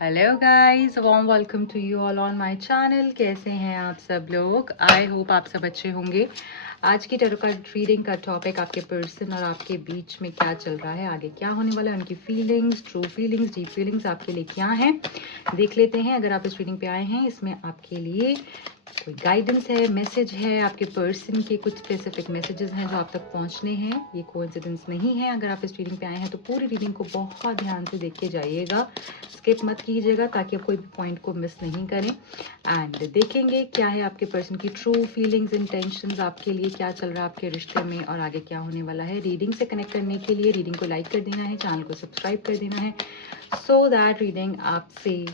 Hello guys, warm welcome to you all on my channel. कैसे हैं आप सब लोग? आई होप आप सब अच्छे होंगे। आज की टैरो कार्ड रीडिंग का टॉपिक आपके पर्सन और आपके बीच में क्या चल रहा है, आगे क्या होने वाला है, उनकी feelings, true feelings, deep feelings आपके लिए क्या हैं, देख लेते हैं। अगर आप इस रीडिंग पे आए हैं, इसमें आपके लिए कोई गाइडेंस है, मैसेज है, आपके पर्सन के कुछ स्पेसिफिक मैसेजेस हैं जो आप तक पहुंचने हैं। ये कोइंसिडेंस नहीं है। अगर आप इस रीडिंग पे आए हैं तो पूरी रीडिंग को बहुत ध्यान से देख के जाइएगा, स्किप मत कीजिएगा ताकि आप कोई भी पॉइंट को मिस नहीं करें। एंड देखेंगे क्या है आपके पर्सन की ट्रू फीलिंग्स, इंटेंशंस, आपके लिए क्या चल रहा है आपके रिश्ते में और आगे क्या होने वाला है। रीडिंग से कनेक्ट करने के लिए रीडिंग को लाइक कर देना है, चैनल को सब्सक्राइब कर देना है, सो दैट रीडिंग आपसे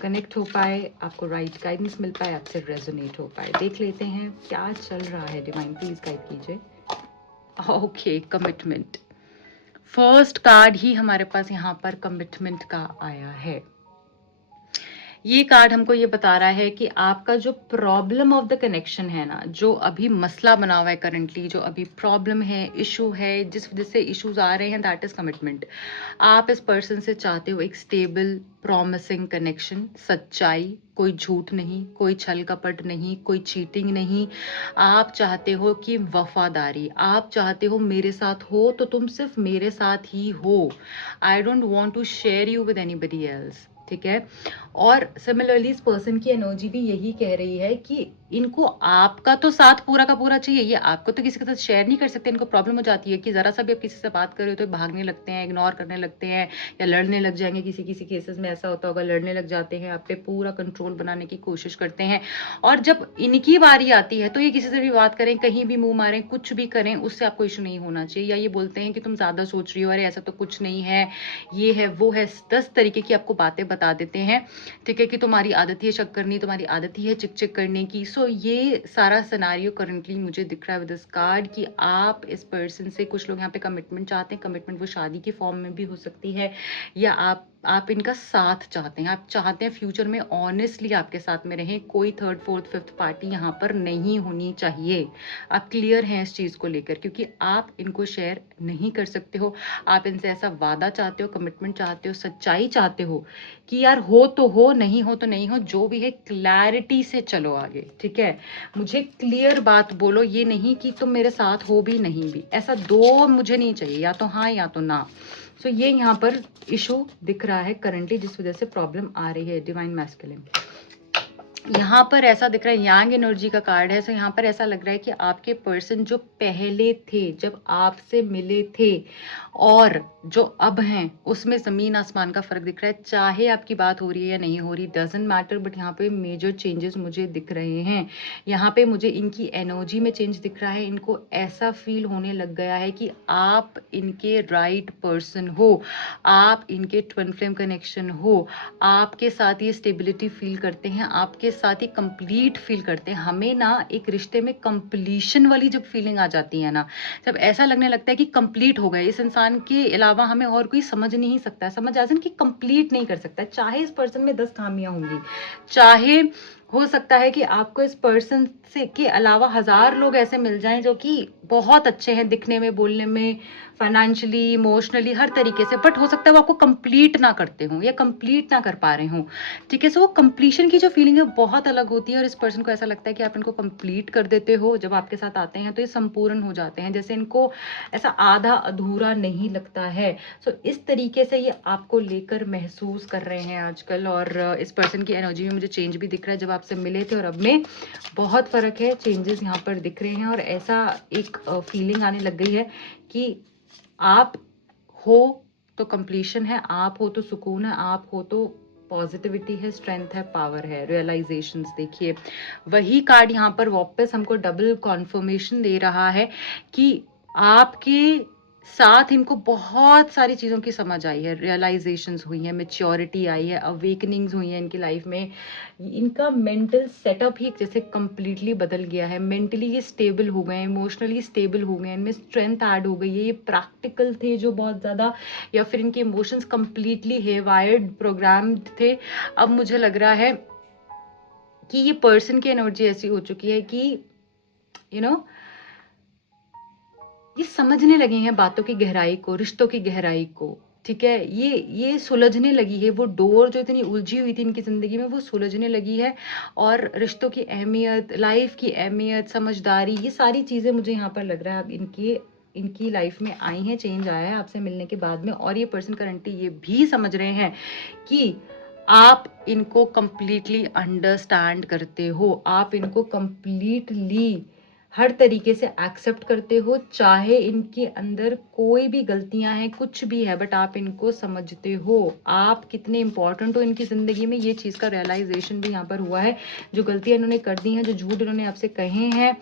कनेक्ट हो पाए, आपको राइट गाइडेंस मिल पाए, आपसे रेजोनेट हो पाए। देख लेते हैं क्या चल रहा है। डिवाइन प्लीज गाइड कीजिए। Okay, commitment. फर्स्ट कार्ड ही हमारे पास यहाँ पर कमिटमेंट का आया है। ये कार्ड हमको ये बता रहा है कि आपका जो प्रॉब्लम ऑफ द कनेक्शन है ना, जो अभी मसला बना हुआ है करंटली, जो अभी प्रॉब्लम है, इशू है, जिस वजह से इश्यूज आ रहे हैं, दैट इज कमिटमेंट। आप इस पर्सन से चाहते हो एक स्टेबल प्रॉमिसिंग कनेक्शन, सच्चाई, कोई झूठ नहीं, कोई छल कपट नहीं, कोई चीटिंग नहीं। आप चाहते हो कि वफादारी, आप चाहते हो मेरे साथ हो तो तुम सिर्फ मेरे साथ ही हो। I don't want to share you with anybody else. ठीक है। और सिमिलरली इस पर्सन की एनर्जी भी यही कह रही है कि इनको आपका तो साथ पूरा का पूरा चाहिए। ये आपको तो किसी के साथ शेयर नहीं कर सकते। इनको प्रॉब्लम हो जाती है कि जरा सा भी आप किसी से बात कर रहे हो तो भागने लगते हैं, इग्नोर करने लगते हैं या लड़ने लग जाएंगे। किसी किसी केसेस में ऐसा होता होगा, लड़ने लग जाते हैं, आप पे पूरा कंट्रोल बनाने की कोशिश करते हैं। और जब इनकी बारी आती है तो ये किसी से भी बात करें, कहीं भी मुंह मारें, कुछ भी करें, उससे आपको इशू नहीं होना चाहिए। या ये बोलते हैं कि तुम ज्यादा सोच रही हो, अरे ऐसा तो कुछ नहीं है, ये है वो है, 10 तरीके की आपको बातें बता देते हैं। ठीक है, कि तुम्हारी आदत ही है शक करनी, तुम्हारी आदत ही है चिक चिक करने की। सो ये सारा सिनारियो करंटली मुझे दिख रहा है विद दिस कार्ड कि आप इस पर्सन से, कुछ लोग यहाँ पे कमिटमेंट चाहते हैं। कमिटमेंट वो शादी के फॉर्म में भी हो सकती है, या आप इनका साथ चाहते हैं। आप चाहते हैं फ्यूचर में ऑनेस्टली आपके साथ में रहें, कोई थर्ड फोर्थ फिफ्थ पार्टी यहाँ पर नहीं होनी चाहिए। आप क्लियर हैं इस चीज को लेकर, क्योंकि आप इनको शेयर नहीं कर सकते हो। आप इनसे ऐसा वादा चाहते हो, कमिटमेंट चाहते हो, सच्चाई चाहते हो कि यार हो तो हो, नहीं हो तो नहीं हो, जो भी है क्लैरिटी से चलो आगे। ठीक है, मुझे क्लियर बात बोलो, ये नहीं कि तुम मेरे साथ हो भी नहीं भी, ऐसा दो मुझे नहीं चाहिए, या तो हाँ या तो ना। सो ये यहाँ पर इशू दिख रहा है करंटली, जिस वजह से प्रॉब्लम आ रही है। डिवाइन मैस्कुलिन यहाँ पर ऐसा दिख रहा है, यांग एनर्जी का कार्ड है। सो यहाँ पर ऐसा लग रहा है कि आपके पर्सन जो पहले थे, जब आपसे मिले थे, और जो अब हैं, उसमें जमीन आसमान का फर्क दिख रहा है। चाहे आपकी बात हो रही है या नहीं हो रही, डजंट मैटर, बट यहाँ पे मेजर चेंजेस मुझे दिख रहे हैं। यहाँ पे मुझे इनकी एनर्जी में चेंज दिख रहा है। इनको ऐसा फील होने लग गया है कि आप इनके राइट पर्सन हो, आप इनके ट्विन फ्लेम कनेक्शन हो, आपके साथ ये स्टेबिलिटी फील करते हैं, आपके साथ ही कंप्लीट फील करते हैं। हमें ना एक रिश्ते में कंप्लीशन वाली जब फीलिंग आ जाती है ना, जब ऐसा लगने लगता है कि कंप्लीट हो गए, इस इंसान के अलावा हमें और कोई समझ नहीं सकता है, समझ आजन कि कंप्लीट नहीं कर सकता है। चाहे इस पर्सन में 10 खामियां होंगी, चाहे हो सकता है कि आपको इस पर्सन से के अलावा 1000 लोग ऐसे मिल जाएं जो कि बहुत अच्छे हैं दिखने में, बोलने में, फाइनेंशियली, इमोशनली, हर तरीके से, बट हो सकता है वो आपको कंप्लीट ना करते हों या कंप्लीट ना कर पा रहे हों। ठीक है, सो वो कंप्लीशन की जो फीलिंग है बहुत अलग होती है, और इस पर्सन को ऐसा लगता है कि आप इनको कंप्लीट कर देते हो। जब आपके साथ आते हैं तो ये संपूर्ण हो जाते हैं, जैसे इनको ऐसा आधा अधूरा नहीं लगता है। सो इस तरीके से ये आपको लेकर महसूस कर रहे हैं आजकल। और इस पर्सन की एनर्जी में मुझे चेंज भी दिख रहा है, जब आपसे मिले थे और अब में बहुत फर्क है, चेंजेस यहाँ पर दिख रहे हैं। और ऐसा एक फीलिंग आने लग गई है कि आप हो तो कंप्लीशन है, आप हो तो सुकून है, आप हो तो पॉजिटिविटी है, स्ट्रेंथ है, पावर है, रियलाइजेशंस। देखिए, वही कार्ड यहाँ पर वापस हमको डबल कॉन्फर्मेशन दे रहा है कि आपके साथ इनको बहुत सारी चीज़ों की समझ आई है, रियलाइजेशंस हुई हैं, मेच्योरिटी आई है, अवेकनिंग्स हुई हैं इनकी लाइफ में। इनका मेंटल सेटअप ही जैसे कंप्लीटली बदल गया है। मेंटली ये स्टेबल हो गए हैं, इमोशनली स्टेबल हो गए हैं, इनमें स्ट्रेंथ ऐड हो गई है। ये प्रैक्टिकल थे जो बहुत ज़्यादा, या फिर इनके इमोशंस कंप्लीटली हेवायर्ड प्रोग्राम्ड थे। अब मुझे लग रहा है कि ये पर्सन की एनर्जी ऐसी हो चुकी है कि यू नो ये समझने लगे हैं बातों की गहराई को, रिश्तों की गहराई को। ठीक है, ये सुलझने लगी है, वो डोर जो इतनी उलझी हुई थी इनकी ज़िंदगी में वो सुलझने लगी है। और रिश्तों की अहमियत, लाइफ की अहमियत, समझदारी, ये सारी चीज़ें मुझे यहाँ पर लग रहा है अब इनकी लाइफ में आई हैं, चेंज आया है आपसे मिलने के बाद में। और ये पर्सन करंटली ये भी समझ रहे हैं कि आप इनको कंप्लीटली अंडरस्टैंड करते हो, आप इनको कंप्लीटली हर तरीके से एक्सेप्ट करते हो, चाहे इनके अंदर कोई भी गलतियां हैं, कुछ भी है, बट आप इनको समझते हो, आप कितने इंपॉर्टेंट हो इनकी ज़िंदगी में, ये चीज़ का रियलाइजेशन भी यहाँ पर हुआ है। जो गलतियां इन्होंने कर दी हैं, जो झूठ इन्होंने आपसे कहे हैं,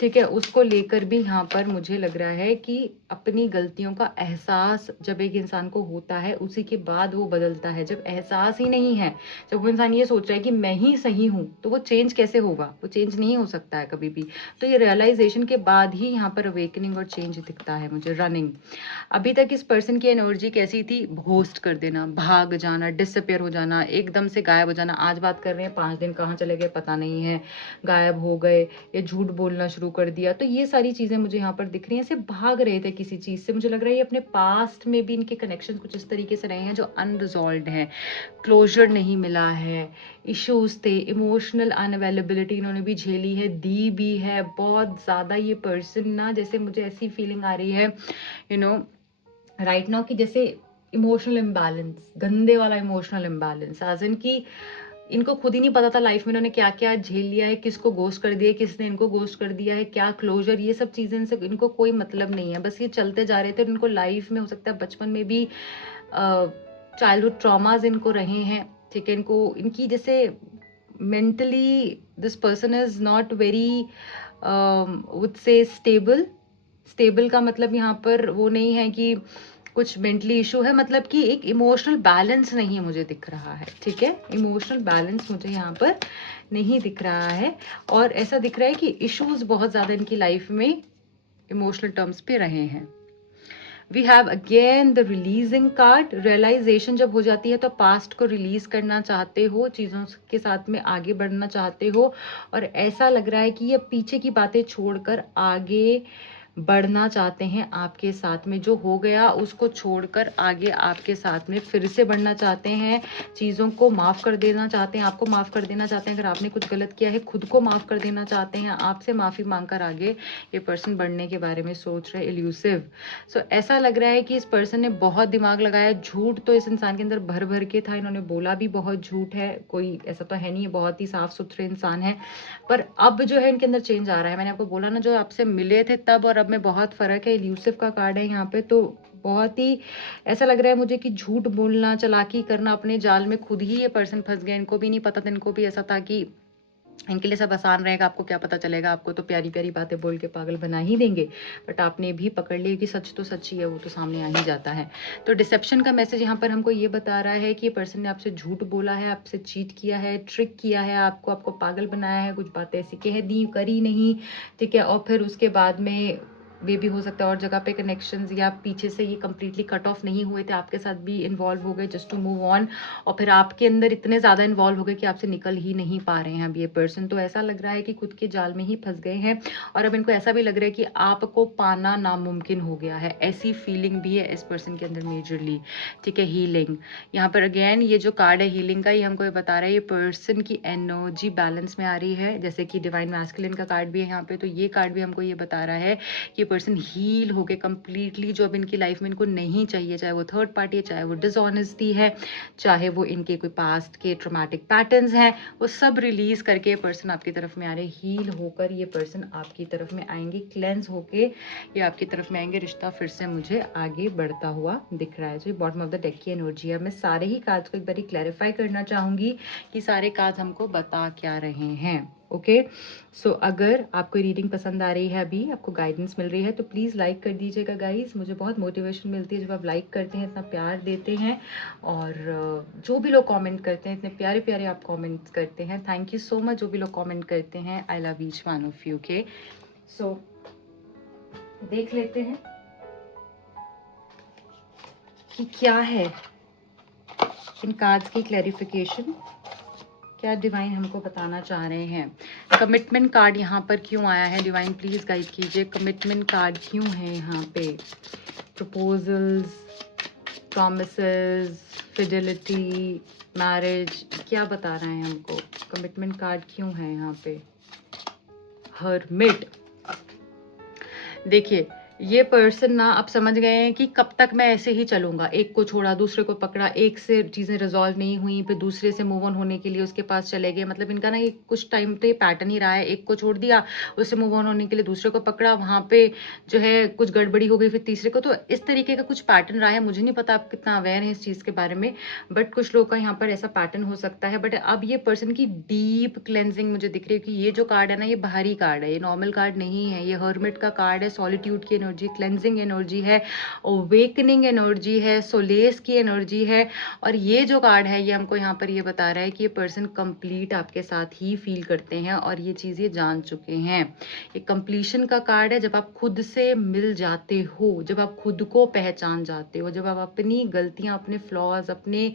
ठीक है, उसको लेकर भी यहाँ पर मुझे लग रहा है कि अपनी गलतियों का एहसास जब एक इंसान को होता है उसी के बाद वो बदलता है। जब एहसास ही नहीं है, जब वो इंसान ये सोच रहा है कि मैं ही सही हूँ, तो वो चेंज कैसे होगा? वो चेंज नहीं हो सकता है कभी भी। तो ये रियलाइजेशन के बाद ही यहाँ पर अवेकनिंग और चेंज दिखता है मुझे। रनिंग, अभी तक इस पर्सन की एनर्जी कैसी थी? घोस्ट कर देना, भाग जाना, डिसअपियर हो जाना, एकदम से गायब हो जाना। आज बात कर रहे हैं, 5 दिन कहाँ चले गए पता नहीं है, गायब हो गए या झूठ बोलना शुरू कर दिया। तो ये सारी चीज़ें मुझे यहाँ पर दिख रही हैं, ऐसे भाग रहे थे किसी चीज़ से। मुझे लग रहा है ये अपने पास्ट में भी इनके कनेक्शन कुछ इस तरीके से रहे हैं जो अनरिजॉल्व्ड हैं, क्लोजर नहीं मिला है, इश्यूज थे, इमोशनल अनअवेलेबिलिटी इन्होंने भी झेली है, दी भी है बहुत ज़्यादा। ये पर्सन ना, जैसे मुझे ऐसी फीलिंग आ रही है यू नो राइट नाउ कि जैसे इमोशनल इम्बैलेंस, गंदे वाला इमोशनल इम्बैलेंस, एज इन की इनको खुद ही नहीं पता था लाइफ में इन्होंने क्या क्या झेल लिया है, किसको गोस्ट कर दिया है, किसने इनको गोस्ट कर दिया है, क्या क्लोजर, ये सब चीज़ें इनसे इनको कोई मतलब नहीं है। बस ये चलते जा रहे थे। इनको लाइफ में हो सकता है बचपन में भी चाइल्डहुड ट्रॉमाज इनको रहे हैं, ठीक है। इनको इनकी जैसे mentally this person is not very would say stable. Stable का मतलब यहाँ पर वो नहीं है कि कुछ मेंटली इशू है, मतलब कि एक इमोशनल बैलेंस नहीं मुझे दिख रहा है, ठीक है। इमोशनल बैलेंस मुझे यहाँ पर नहीं दिख रहा है। और ऐसा दिख रहा है कि इश्यूज बहुत ज़्यादा इनकी लाइफ में इमोशनल टर्म्स पे रहे हैं। We have again the releasing card. Realization जब हो जाती है तो पास्ट को रिलीज करना चाहते हो, चीज़ों के साथ में आगे बढ़ना चाहते हो, और ऐसा लग रहा है कि ये पीछे की बातें छोड़कर आगे बढ़ना चाहते हैं आपके साथ में। जो हो गया उसको छोड़कर आगे आपके साथ में फिर से बढ़ना चाहते हैं, चीज़ों को माफ़ कर देना चाहते हैं, आपको माफ़ कर देना चाहते हैं। अगर आपने कुछ गलत किया है, खुद को माफ़ कर देना चाहते हैं, आपसे माफ़ी मांगकर आगे ये पर्सन बढ़ने के बारे में सोच रहे। इल्यूसिव, सो ऐसा लग रहा है कि इस पर्सन ने बहुत दिमाग लगाया। झूठ तो इस इंसान के अंदर भर भर के था, इन्होंने बोला भी बहुत झूठ है, कोई ऐसा तो है नहीं, बहुत ही साफ सुथरे इंसान है। पर अब जो है इनके अंदर चेंज आ रहा है। मैंने आपको बोला ना, जो आपसे मिले थे तब और अब में बहुत फर्क है। इल्यूसिव का कार्ड है यहाँ पे, तो बहुत ही ऐसा लग रहा है मुझे कि झूठ बोलना, चालाकी करना, अपने जाल में खुद ही ये पर्सन फंस गया। इनको भी नहीं पता था, इनको भी ऐसा था कि इनके लिए सब आसान रहेगा, आपको क्या पता चलेगा, आपको तो प्यारी प्यारी बातें बोल के पागल बना ही देंगे। बट आपने भी पकड़ लिया कि सच तो सच ही है, वो तो सामने आ ही जाता है। तो डिसेप्शन का मैसेज यहाँ पर हमको ये बता रहा है कि ये पर्सन ने आपसे झूठ बोला है, आपसे चीट किया है, ट्रिक किया है, आपको पागल बनाया है, कुछ बातें ऐसी कह दी, करी नहीं, ठीक है। और फिर उसके बाद में वे भी हो सकता है और जगह पे कनेक्शंस, या पीछे से ये कंप्लीटली कट ऑफ नहीं हुए थे, आपके साथ भी इन्वॉल्व हो गए जस्ट टू मूव ऑन, और फिर आपके अंदर इतने ज़्यादा इन्वॉल्व हो गए कि आपसे निकल ही नहीं पा रहे हैं अब ये पर्सन। तो ऐसा लग रहा है कि खुद के जाल में ही फंस गए हैं, और अब इनको ऐसा भी लग रहा है कि आपको पाना नामुमकिन हो गया है। ऐसी फीलिंग भी है इस पर्सन के अंदर मेजरली, ठीक है। हीलिंग, यहाँ पर अगेन ये जो कार्ड है हीलिंग का, ये हमको ये बता रहा है ये पर्सन की एनर्जी बैलेंस में आ रही है, जैसे कि डिवाइन मैस्कुलिन का कार्ड भी है यहाँ पे। तो ये कार्ड भी हमको ये बता रहा है कि पर्सन हील हो गए कंप्लीटली। जो अब इनकी लाइफ में इनको नहीं चाहिए, चाहे वो थर्ड पार्टी है, चाहे वो डिसऑनेस्टी है, चाहे वो इनके कोई पास्ट के ट्रॉमेटिक पैटर्न्स हैं, वो सब रिलीज करके ये पर्सन आपकी तरफ में आ रहे। हील होकर ये पर्सन आपकी तरफ में आएंगे, क्लेंस होके ये आपकी तरफ में आएंगे। रिश्ता फिर से मुझे आगे बढ़ता हुआ दिख रहा है। जो बॉटम ऑफ द डेक की एनर्जी है। मैं सारे ही कार्ड्स को एक बार क्लैरिफाई करना चाहूंगी कि सारे कार्ड्स हमको बता क्या रहे हैं। ओके, सो अगर आपको रीडिंग पसंद आ रही है, अभी आपको गाइडेंस मिल रही है, तो प्लीज़ लाइक कर दीजिएगा गाइस। मुझे बहुत मोटिवेशन मिलती है जब आप लाइक करते हैं, इतना प्यार देते हैं। और जो भी लोग कमेंट करते हैं, इतने प्यारे प्यारे आप कमेंट्स करते हैं, थैंक यू सो मच। जो भी लोग कमेंट करते हैं, I love each one of you. Okay, so देख लेते हैं कि क्या है इन कार्ड्स की क्लैरिफिकेशन, क्या डिवाइन हमको बताना चाह रहे हैं। कमिटमेंट कार्ड यहाँ पर क्यों आया है? डिवाइन प्लीज गाइड कीजिए, कमिटमेंट कार्ड क्यों है यहाँ पे? प्रपोजल्स, प्रॉमिसेस, फिडेलिटी, मैरिज, क्या बता रहे हैं हमको? कमिटमेंट कार्ड क्यों है यहाँ पे? हर्मिट। देखिए, ये पर्सन ना आप समझ गए हैं कि कब तक मैं ऐसे ही चलूंगा, एक को छोड़ा दूसरे को पकड़ा, एक से चीजें रिजॉल्व नहीं हुई फिर दूसरे से मूव ऑन होने के लिए उसके पास चले गए। मतलब इनका ना ये कुछ टाइम तो ये पैटर्न ही रहा है, एक को छोड़ दिया, उससे मूव ऑन होने के लिए दूसरे को पकड़ा, वहां पे जो है कुछ गड़बड़ी हो गई, फिर तीसरे को। तो इस तरीके का कुछ पैटर्न रहा है। मुझे नहीं पता आप कितना अवेयर है इस चीज के बारे में, बट कुछ लोग का यहाँ पर ऐसा पैटर्न हो सकता है। बट अब ये पर्सन की डीप क्लेंजिंग मुझे दिख रही है कि ये जो कार्ड है ना, ये बाहरी कार्ड है, ये नॉर्मल कार्ड नहीं है, ये हर्मिट का कार्ड है। सॉलिट्यूड की एनर्जी, क्लेंजिंग एनर्जी है, अवेकनिंग एनर्जी है, सोलेस की एनर्जी है। और ये जो कार्ड है ये हमको यहाँ पर ये बता रहा है कि ये पर्सन कंप्लीट आपके साथ ही फील करते हैं और ये चीज ये जान चुके हैं। ये कंप्लीशन का कार्ड है, जब आप खुद से मिल जाते हो, जब आप खुद को पहचान जाते हो, जब आप अपनी गलतियां, अपने फ्लॉज, अपने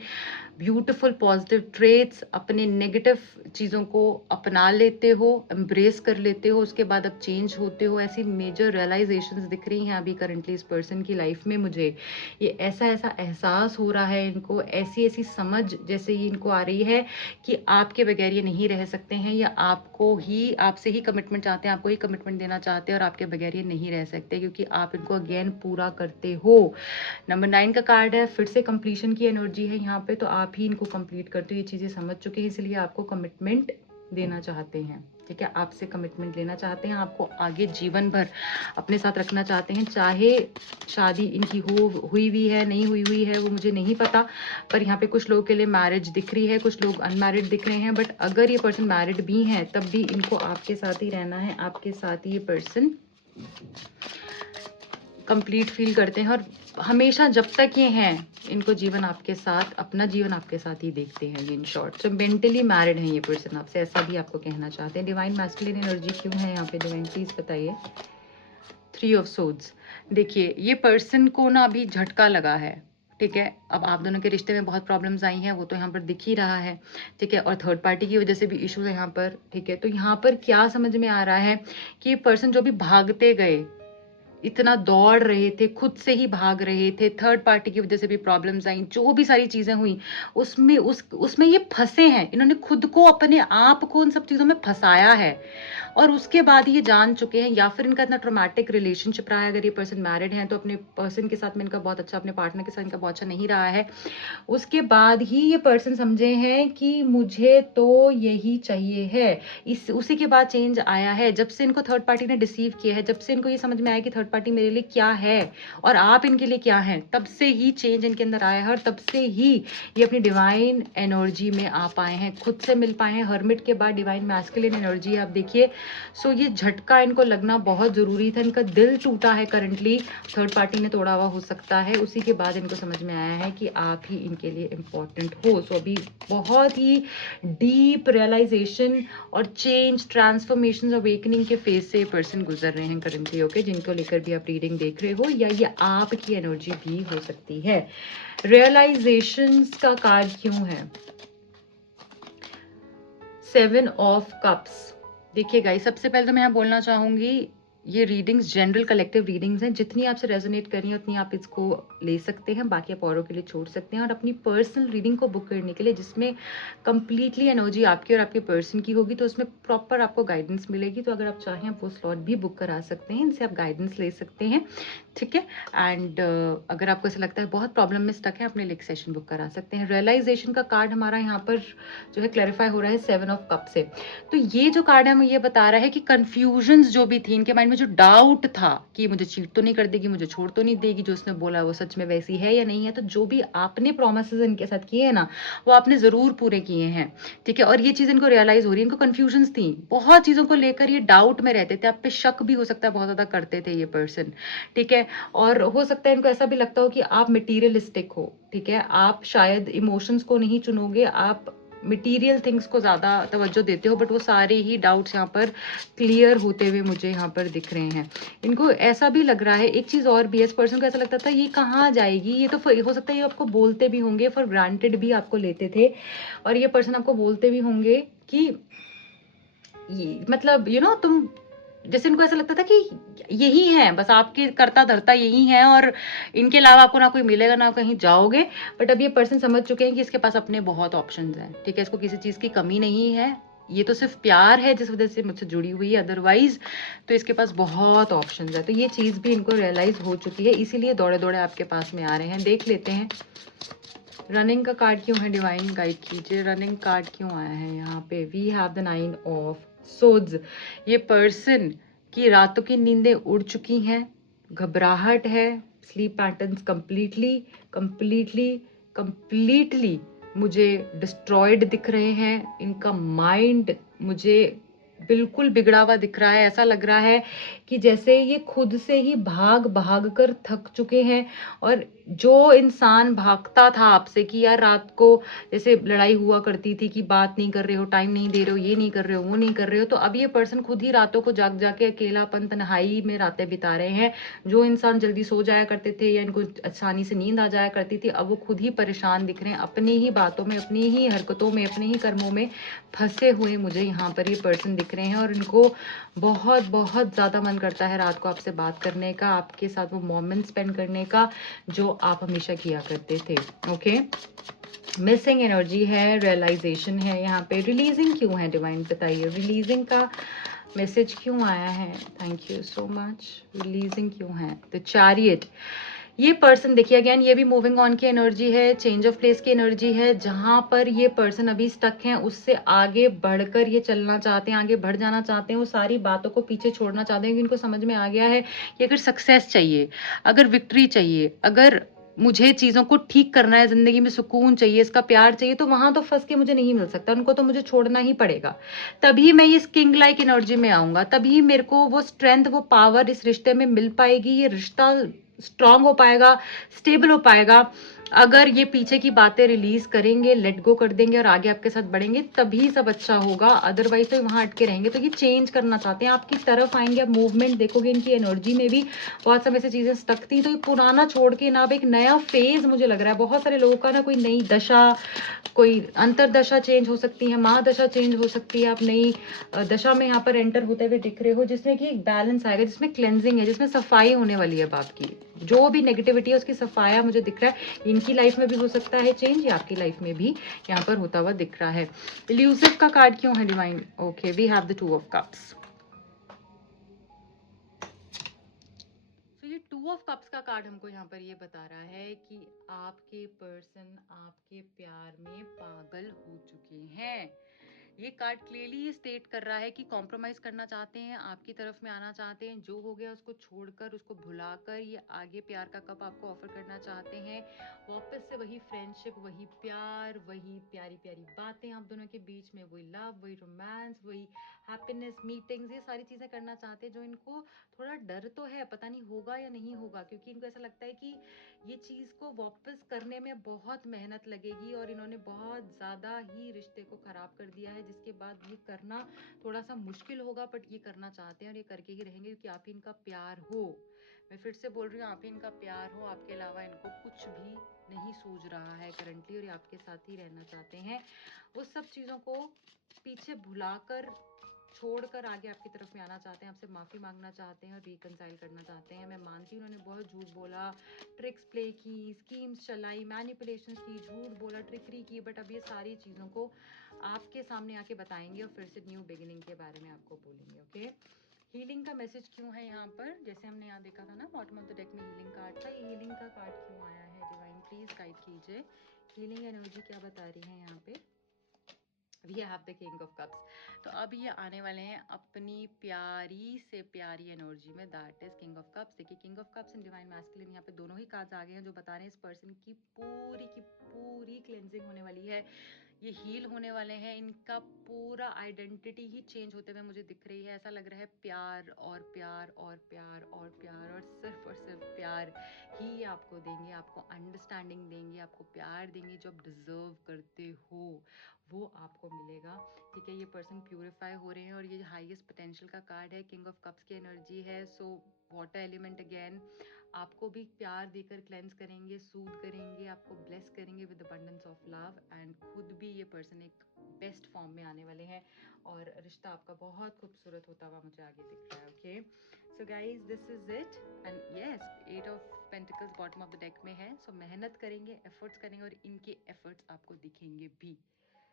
ब्यूटीफुल पॉजिटिव ट्रेट्स, अपने नेगेटिव चीज़ों को अपना लेते हो, एम्ब्रेस कर लेते हो, उसके बाद अब चेंज होते हो। ऐसी मेजर रियलाइजेशंस दिख रही हैं अभी करंटली इस पर्सन की लाइफ में मुझे। ये ऐसा ऐसा एहसास हो रहा है इनको, ऐसी ऐसी समझ जैसे ही इनको आ रही है कि आपके बगैर ये नहीं रह सकते हैं, या आपको ही, आपसे ही कमिटमेंट चाहते हैं, आपको ही कमिटमेंट देना चाहते हैं, और आपके बगैर ये नहीं रह सकते क्योंकि आप इनको अगेन पूरा करते हो। नंबर 9 का कार्ड है, फिर से कंप्लीशन की एनर्जी है यहाँ पे। तो आप ही इनको कंप्लीट करते हो, ये चीजें समझ चुके हैं, इसलिए आपको कमिटमेंट देना चाहते हैं। ठीक है, आपसे कमिटमेंट लेना चाहते हैं, आपको आगे जीवन भर अपने साथ रखना चाहते हैं। चाहे शादी इनकी हुई भी है, नहीं हुई हुई है, वो मुझे नहीं पता, पर यहाँ पे कुछ लोगों के लिए मैरिज दिख रही है, कुछ लोग अनमैरिड दिख रहे हैं। बट अगर ये पर्सन मैरिड भी हैं तब भी इनको आपके साथ ही रहना है, आपके साथ ही ये पर्सन कंप्लीट फील करते हैं। और हमेशा जब तक ये हैं, इनको जीवन आपके साथ, अपना जीवन आपके साथ ही देखते हैं ये, in short. So mentally married है ये पर्सन आपसे, ऐसा भी आपको कहना चाहते हैं। डिवाइन मैस्कुलिन एनर्जी क्यों है यहाँ पे? डिवाइन प्लीज बताइए। 3 ऑफ सोर्ड्स। देखिए, ये पर्सन को ना अभी झटका लगा है। ठीक है, अब आप दोनों के रिश्ते में बहुत प्रॉब्लम्स आई हैं, वो तो यहाँ पर दिख ही रहा है। ठीक है, और थर्ड पार्टी की वजह से भी इश्यूज है यहाँ पर। ठीक है, तो यहाँ पर क्या समझ में आ रहा है कि ये पर्सन जो भी भागते गए, इतना दौड़ रहे थे, खुद से ही भाग रहे थे, थर्ड पार्टी की वजह से भी प्रॉब्लम्स आई, जो भी सारी चीजें हुई उसमें ये फंसे हैं। इन्होंने खुद को, अपने आप को उन सब चीजों में फंसाया है और उसके बाद ये जान चुके हैं, या फिर इनका इतना ट्रोमैटिक रिलेशनशिप रहा है। अगर ये पर्सन मैरिड है तो अपने पर्सन के साथ में इनका बहुत अच्छा, अपने पार्टनर के साथ इनका बहुत अच्छा नहीं रहा है। उसके बाद ही ये पर्सन समझे हैं कि मुझे तो यही चाहिए है। उसी के बाद चेंज आया है, जब से इनको थर्ड पार्टी ने डिसीव किया है, जब से इनको ये समझ में आया कि थर्ड पार्टी मेरे लिए क्या है और आप इनके लिए क्या हैं, तब से ही चेंज इनके अंदर आया है और तब से ही ये अपनी डिवाइन एनर्जी में आ पाए हैं, खुद से मिल पाए हैं। हर्मिट के बाद डिवाइन मैस्कुलिन एनर्जी आप देखिए। सो ये झटका इनको लगना बहुत जरूरी था, इनका दिल टूटा है करंटली, थर्ड पार्टी ने तोड़ा हुआ हो सकता है। उसी के बाद इनको समझ में आया है कि आप ही इनके लिए इम्पोर्टेंट हो। सो अभी बहुत ही डीप रियलाइजेशन और चेंज, ट्रांसफॉर्मेशन, अवेकनिंग के फेज से पर्सन गुजर रहे हैं करंटली। ओके, जिनको लेकर भी आप रीडिंग देख रहे हो, या ये आपकी एनर्जी भी हो सकती है। रियलाइजेशंस का कार्ड क्यों है? 7 ऑफ कप्स। देखिए गाइस, सबसे पहले तो मैं यहाँ बोलना चाहूंगी, ये रीडिंग्स जनरल कलेक्टिव रीडिंग्स हैं, जितनी आपसे रेजोनेट कर रही है उतनी आप इसको ले सकते हैं, बाकी आप औरों के लिए छोड़ सकते हैं। और अपनी पर्सनल रीडिंग को बुक करने के लिए, जिसमें कंप्लीटली एनर्जी आपकी और आपके पर्सन की होगी, तो उसमें प्रॉपर आपको गाइडेंस मिलेगी। तो अगर आप चाहें आप वो स्लॉट भी बुक करा सकते हैं, इनसे आप गाइडेंस ले सकते हैं। ठीक है, एंड अगर आपको ऐसा लगता है बहुत प्रॉब्लम में स्टक है, अपने लिए एक सेशन बुक करा सकते हैं। रियलाइजेशन का कार्ड हमारा यहाँ पर जो है क्लैरिफाई हो रहा है 7 ऑफ कप से। तो ये जो कार्ड है हमें ये बता रहा है कि कंफ्यूजन्स जो भी थी इनके माइंड में, जो डाउट था कि मुझे चीट तो नहीं कर देगी, मुझे छोड़ तो नहीं देगी, जो उसने बोला वो सच में वैसी है या नहीं है। तो जो भी आपने प्रोमिसेस इनके साथ किए हैं ना, वो आपने जरूर पूरे किए हैं। ठीक है, और ये चीज इनको रियलाइज हो रही है। इनको कंफ्यूजन्स थी, बहुत चीजों को लेकर ये डाउट में रहते थे, आप पे शक भी हो सकता है बहुत ज्यादा करते थे ये पर्सन। ठीक है, और हो सकता है इनको ऐसा भी लगता हो कि आप मटीरियलिस्टिक हो। ठीक है, आप शायद इमोशंस को नहीं चुनोगे, आप मटीरियल थिंग्स को ज़्यादा तवज्जो देते हो। बट वो सारे ही डाउट्स यहाँ पर क्लियर होते हुए मुझे यहाँ पर दिख रहे हैं। इनको ऐसा भी लग रहा है, एक चीज़ और भी है, इस पर्सन को ऐसा लगता था ये कहाँ जाएगी, ये तो हो सकता है ये आपको बोलते भी होंगे, फॉर ग्रांटेड भी आपको लेते थे, और ये पर्सन आपको बोलते भी होंगे कि ये मतलब तुम जैसे इनको ऐसा लगता था कि यही है, बस आपके करता धरता यही है और इनके अलावा आपको ना कोई मिलेगा, ना कहीं जाओगे। बट अब ये पर्सन समझ चुके हैं कि इसके पास अपने बहुत ऑप्शंस हैं, ठीक है, इसको किसी चीज़ की कमी नहीं है। ये तो सिर्फ प्यार है जिस वजह से मुझसे जुड़ी हुई है, अदरवाइज तो इसके पास बहुत ऑप्शंस है। तो ये चीज़ भी इनको रियलाइज हो चुकी है, इसीलिए दौड़े दौड़े आपके पास में आ रहे हैं। देख लेते हैं रनिंग का कार्ड क्यों है, डिवाइन गाइड कीजिए। रनिंग कार्ड क्यों आया है यहाँ पे? We have the 9 of swords. ये पर्सन की रातों की नींदें उड़ चुकी हैं, घबराहट है, sleep patterns completely completely completely मुझे डिस्ट्रॉयड दिख रहे हैं। इनका माइंड मुझे बिल्कुल बिगड़ा हुआ दिख रहा है। ऐसा लग रहा है कि जैसे ये खुद से ही भाग भाग कर थक चुके हैं। और जो इंसान भागता था आपसे कि यार रात को जैसे लड़ाई हुआ करती थी कि बात नहीं कर रहे हो, टाइम नहीं दे रहे हो, ये नहीं कर रहे हो, वो नहीं कर रहे हो, तो अब ये पर्सन खुद ही रातों को जाग जाके अकेलापन तन्हाई में रातें बिता रहे हैं। जो इंसान जल्दी सो जाया करते थे या इनको आसानी से नींद आ जाया करती थी, अब वो खुद ही परेशान दिख रहे हैं, अपनी ही बातों में, अपनी ही हरकतों में, अपने ही कर्मों में फंसे हुए मुझे यहाँ पर ये पर्सन दिख रहे हैं। और इनको बहुत बहुत ज़्यादा मन करता है रात को आपसे बात करने का, आपके साथ वो मोमेंट स्पेंड करने का जो आप हमेशा किया करते थे। ओके, मिसिंग एनर्जी है, रियलाइजेशन है यहाँ पे। रिलीजिंग क्यों है डिवाइन, बताइए रिलीजिंग का मैसेज क्यों आया है? Thank you so much. Releasing क्यों है? The chariot. ये पर्सन देखिए अगेन, ये भी मूविंग ऑन की एनर्जी है, चेंज ऑफ प्लेस की एनर्जी है। जहां पर ये पर्सन अभी स्टक हैं उससे आगे बढ़कर ये चलना चाहते हैं, आगे बढ़ जाना चाहते हैं, वो सारी बातों को पीछे छोड़ना चाहते हैं। क्योंकि इनको समझ में आ गया है कि अगर सक्सेस चाहिए, अगर विक्ट्री चाहिए, अगर मुझे चीज़ों को ठीक करना है, ज़िंदगी में सुकून चाहिए, इसका प्यार चाहिए, तो वहां तो फंस के मुझे नहीं मिल सकता, उनको तो मुझे छोड़ना ही पड़ेगा। तभी मैं इस किंग लाइक एनर्जी में आऊंगा, तभी मेरे को वो स्ट्रेंथ, वो पावर इस रिश्ते में मिल पाएगी। ये रिश्ता स्ट्रांग हो पाएगा, स्टेबल हो पाएगा अगर ये पीछे की बातें रिलीज करेंगे, लेट गो कर देंगे और आगे आपके साथ बढ़ेंगे, तभी सब अच्छा होगा। अदरवाइज तो वहां अटके रहेंगे। तो ये चेंज करना चाहते हैं, आपकी तरफ आएंगे। आप मूवमेंट देखोगे इनकी एनर्जी में भी, बहुत समय से चीजें स्टक थी, तो ये पुराना छोड़ के ना अब एक नया फेज मुझे लग रहा है। बहुत सारे लोगों का ना कोई नई दशा, कोई अंतरदशा चेंज हो सकती है, महादशा चेंज हो सकती है। आप नई दशा में यहाँ पर एंटर होते हुए दिख रहे हो, जिसमें कि एक बैलेंस आएगा, जिसमें क्लेंजिंग है, जिसमें सफाई होने वाली है बाप की। जो भी नेगेटिविटी है उसकी सफाया मुझे दिख रहा है। इनकी लाइफ में भी हो सकता है चेंज, या आपकी लाइफ में भी यहाँ पर होता हुआ दिख रहा है। इल्यूसिव का कार्ड क्यों है divine? Okay, we have the 2 of cups. तो ये 2 ऑफ कप्स का कार्ड हमको यहाँ पर ये बता रहा है कि आपके पर्सन आपके प्यार में पागल हो चुके हैं। ये कार्ड क्लियरली स्टेट कर रहा है कि कॉम्प्रोमाइज करना चाहते हैं, आपकी तरफ में आना चाहते हैं। जो हो गया उसको छोड़कर, उसको भुलाकर ये आगे प्यार का कप आपको ऑफर करना चाहते हैं। वापस से वही फ्रेंडशिप, वही प्यार, वही प्यारी प्यारी बातें आप दोनों के बीच में, वही लव, वही रोमांस, वही हैप्पीनेस, मीटिंग्स, ये सारी चीजें करना चाहते हैं। जो इनको थोड़ा डर तो है, पता नहीं होगा या नहीं होगा, क्योंकि इनको ऐसा लगता है कि ये चीज को वापस करने में बहुत मेहनत लगेगी और इन्होंने बहुत ज्यादा ही रिश्ते को खराब कर दिया है, जिसके बाद ये करना थोड़ा सा मुश्किल होगा। बट ये करना चाहते हैं और ये करके ही रहेंगे, क्योंकि आप ही इनका प्यार हो। मैं फिर से बोल रही हूँ, आप ही इनका प्यार हो, आपके अलावा इनको कुछ भी नहीं सूझ रहा है करंटली, और ये आपके साथ ही रहना चाहते हैं। वो सब चीजों को पीछे भुलाकर, छोड़कर आगे आपकी तरफ में आना चाहते हैं, आपसे माफ़ी मांगना चाहते हैं और रिकंसाइल करना चाहते हैं। मैं मानती हूँ उन्होंने बहुत झूठ बोला, ट्रिक्स प्ले की, स्कीम्स चलाई, मैनिपुलेशन की, झूठ बोला, ट्रिकरी की, बट अब ये सारी चीज़ों को आपके सामने आके बताएंगे और फिर से न्यू बिगिनिंग के बारे में आपको बोलेंगे। ओके, हीलिंग का मैसेज क्यों है यहाँ पर? जैसे हमने यहाँ देखा था ना, बॉटम ऑफ द डेक में हीलिंग कार्ड था, ये हीलिंग का कार्ड क्यों आया है? डिवाइन प्लीज गाइड कीजिए, हीलिंग एनर्जी क्या बता रही है यहाँ पे? We have the king of cups. तो अब ये आने वाले हैं अपनी प्यारी से प्यारी एनर्जी में, that is king of cups. देखिए, king of cups and divine masculine, यहाँ पे दोनों ही कार्ड्स आ गए हैं जो बता रहे हैं इस पर्सन की पूरी क्लेंजिंग होने वाली है। ये हील होने वाले हैं, इनका पूरा आइडेंटिटी ही चेंज होते हुए मुझे दिख रही है। ऐसा लग रहा है प्यार और प्यार और प्यार और प्यार और सिर्फ प्यार ही आपको देंगे, आपको अंडरस्टैंडिंग देंगे, आपको प्यार देंगे जो आप डिजर्व करते हो, वो आपको मिलेगा। मिलेगा। ठीक है, ये पर्सन प्यूरिफाई हो रहे हैं और ये हाईएस्ट पोटेंशियल का कार्ड है, किंग ऑफ कप्स की एनर्जी है। सो वाटर एलिमेंट अगेन आपको भी प्यार देकर क्लेंस करेंगे, सूद करेंगे, आपको ब्लेस करेंगे with abundance of love, and खुद भी ये पर्सन एक बेस्ट फॉर्म में आने वाले हैं और रिश्ता आपका बहुत खूबसूरत होता हुआ मुझे आगे दिख रहा है। Okay, so guys this is it, and yes 8 of pentacles bottom of the deck में है। सो मेहनत करेंगे, एफर्ट्स करेंगे और इनके एफर्ट्स आपको दिखेंगे भी।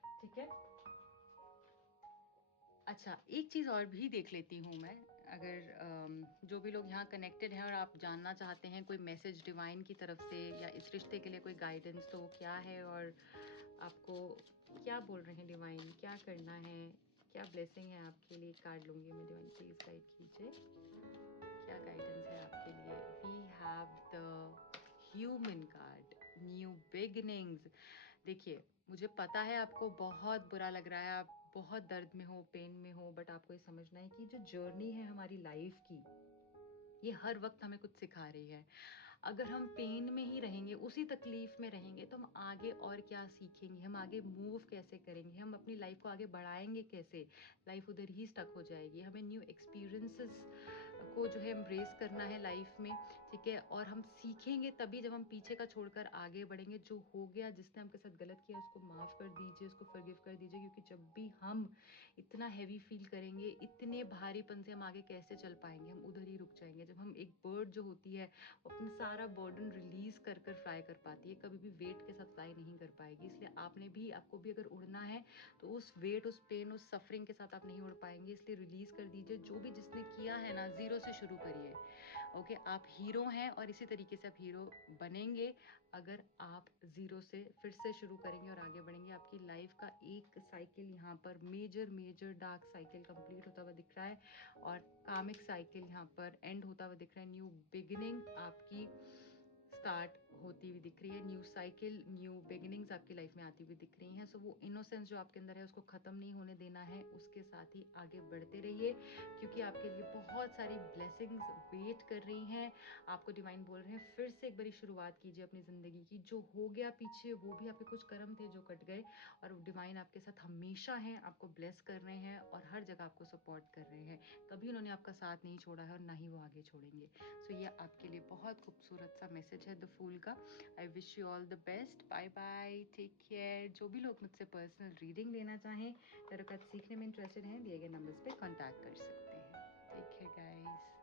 ठीक है, अच्छा एक चीज़ और भी देख लेती हूँ मैं, अगर जो भी लोग यहाँ कनेक्टेड हैं और आप जानना चाहते हैं कोई मैसेज डिवाइन की तरफ से या इस रिश्ते के लिए कोई गाइडेंस, तो वो क्या है और आपको क्या बोल रहे हैं डिवाइन, क्या करना है, क्या ब्लेसिंग है आपके लिए। कार्ड लूँगी मैं, डिवाइन प्लीज गाइड कीजिए, क्या गाइडेंस है आपके लिए। We have the human card, new beginnings. देखिए मुझे पता है आपको बहुत बुरा लग रहा है, आप बहुत दर्द में हो, पेन में हो, बट आपको ये समझना है कि जो जर्नी है हमारी लाइफ की, ये हर वक्त हमें कुछ सिखा रही है। अगर हम पेन में ही रहेंगे, उसी तकलीफ में रहेंगे, तो हम आगे और क्या सीखेंगे, हम आगे मूव कैसे करेंगे, हम अपनी लाइफ को आगे बढ़ाएंगे कैसे। लाइफ उधर ही स्टक हो जाएगी। हमें न्यू एक्सपीरियंसेस को जो है एम्ब्रेस करना है लाइफ में। ठीक है, और हम सीखेंगे तभी जब हम पीछे का छोड़कर आगे बढ़ेंगे। जो हो गया, जिसने हमके साथ गलत किया, उसको माफ़ कर दीजिए, उसको फॉरगिव कर दीजिए, क्योंकि जब भी हम इतना हैवी फील करेंगे, इतने भारीपन से हम आगे कैसे चल पाएंगे, हम उधर ही रुक जाएंगे। जब हम, एक बर्ड जो होती है वो अपना सारा बर्डन रिलीज कर कर फ्लाई कर पाती है, कभी भी वेट के साथ फ्लाई नहीं कर पाएगी। इसलिए आपको भी अगर उड़ना है तो उस वेट, उस पेन, उस सफरिंग के साथ आप नहीं उड़ पाएंगे। इसलिए रिलीज कर दीजिए। जो भी जिसने किया है ना, जीरो से शुरू करिए। ओके, आप हीरो हैं और इसी तरीके से आप हीरो बनेंगे अगर आप जीरो से फिर से शुरू करेंगे और आगे बढ़ेंगे। आपकी लाइफ का एक साइकिल यहाँ पर मेजर डार्क साइकिल कंप्लीट होता हुआ दिख रहा है और कामिक साइकिल यहाँ पर एंड होता हुआ दिख रहा है। न्यू बिगिनिंग आपकी स्टार्ट होती हुई दिख रही है। न्यू साइकिल, न्यू बिगिनिंग्स आपकी लाइफ में आती हुई दिख रही हैं। सो वो इनोसेंस जो आपके अंदर है उसको खत्म नहीं होने देना है, उसके साथ ही आगे बढ़ते रहिए, क्योंकि आपके लिए बहुत सारी ब्लेसिंग्स वेट कर रही हैं। आपको डिवाइन बोल रहे हैं फिर से एक बारी शुरुआत कीजिए अपनी ज़िंदगी की। जो हो गया पीछे, वो भी आपके कुछ कर्म थे जो कट गए, और डिवाइन आपके साथ हमेशा हैं, आपको ब्लेस कर रहे हैं और हर जगह आपको सपोर्ट कर रहे हैं। कभी उन्होंने आपका साथ नहीं छोड़ा है और ना ही वो आगे छोड़ेंगे। सो ये आपके लिए बहुत खूबसूरत सा मैसेज है द फूल का। I wish you all the best, bye bye, take care. जो भी लोग मुझसे पर्सनल रीडिंग लेना चाहें, टैरो कार्ड सीखने में इंटरेस्टेड हैं, दिए गए नंबर्स पे कांटेक्ट कर सकते हैं। Take care guys.